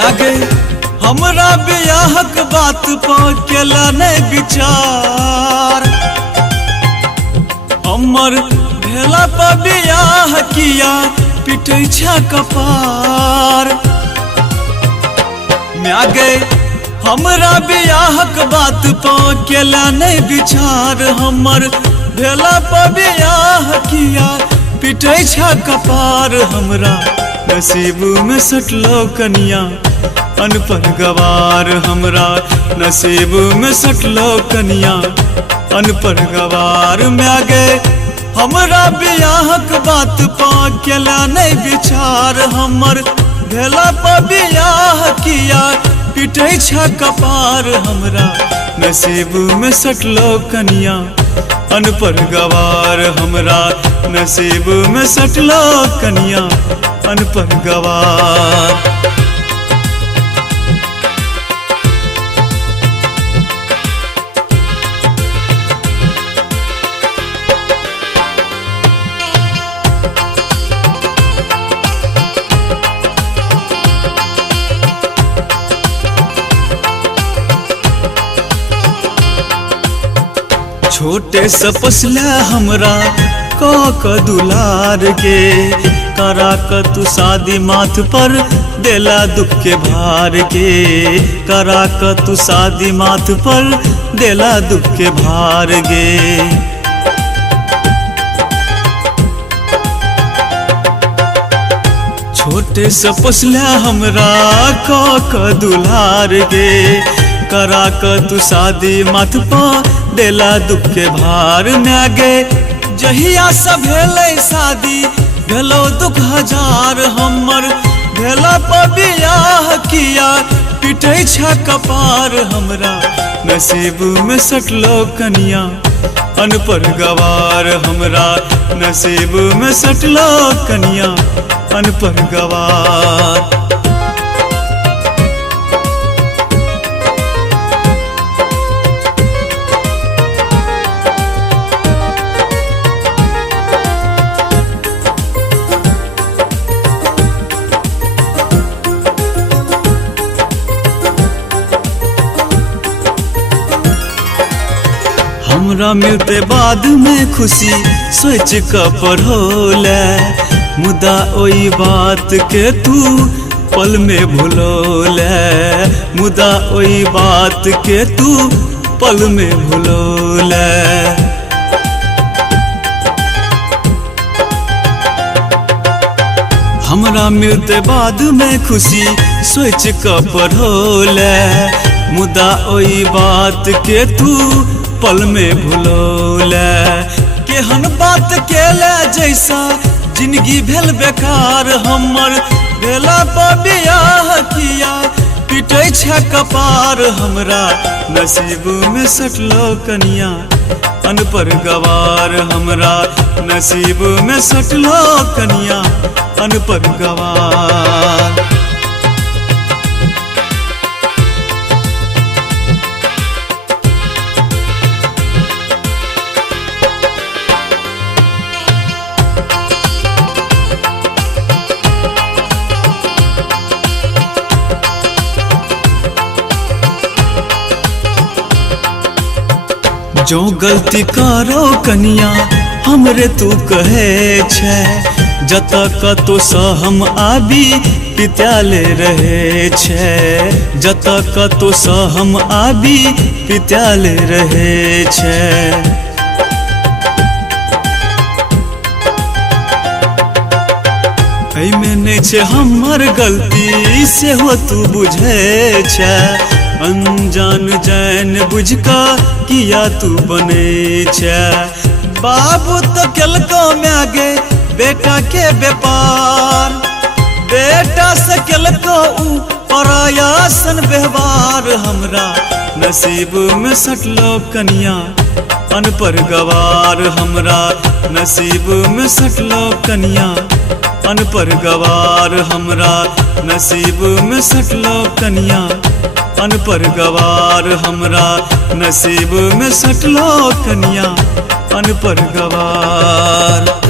आगे हमरा बियाहक बात पर केला नहीं विचार। हमर भेला पर बियाह किया पिटै छ कपार। आगे हमरा बियाहक बात पर केला नहीं विचार। हमर भेला पर बियाह किया पिटै छ कपार। हमरा नसीब में सटलो कनिया अनपढ़ गवार। हमरा नसीब में सटलो कनिया अनपढ़ गवार। में आगे हमरा बियाहक बात पा केला नहीं विचार। हमर भेला पर बियाह किया पिटै छ कपार। हमरा नसीब में सटलो कनिया अनपढ़ गवार। हमरा नसीब में सटलो कनिया अनपढ़ गवार। छोटे सपसला हमरा क दुलार के करा क तू शादी माथ पर देला दुख के भार के। करा क तू शादी माथ पर देला दुख के भार गे। छोटे सपसला हमरा क दुलार गे करा क तू शादी माथ पर देला दुख के भार। में आगे जहिया से भेलै शादी भेलो दुख हजार। हमर भेला पर बियाह किया पिटै छ कपार। हमरा नसीब में सटलो कनिया अनपढ़ गवार। हमरा नसीब में सटलो कनिया अनपढ़ गवार। हमरा मिलते बाद में खुशी सोच क पढ़ोले। मुदा ओई बात के तू पल में भूलोले। मुदा ओई बात के तू पल में भूलोले। हमरा मिलते बाद में खुशी सोच क पढ़ोले। मुदा ओई बात के तू पल में भूलोले। केहन बात केले जैसा जिंदगी भेल बेकार। हमर भेला पर बियाह किया पिटै छ कपार। हमरा नसीब में सटलो कनिया अनपढ़ गवार। हमरा नसीब में सटलो कनिया अनपढ़ गवार। जो गलती करो कनिया हमरे तू कहे छे। जत कतो स हम आबी पित्याले रहे छे। जत कतो स हम आबी पित्याले रहे छे। एमे नहीं छे हमर गलती से हो तू बुझे छे। अनजान जान बुझ का किया तू बने छे। बाबू तो केलको में आगे बेटा के व्यापार। बेटा से केलको ऊ परायासन व्यवहार। हमरा नसीब में सटलो कनिया अनपढ़ गवार। हमरा नसीब में सटलो कनिया अनपढ़ गवार। हमरा नसीब में सटलो कनिया अनपढ़ गवार। हमरा नसीब में सटलो कनिया अनपढ़ गवार।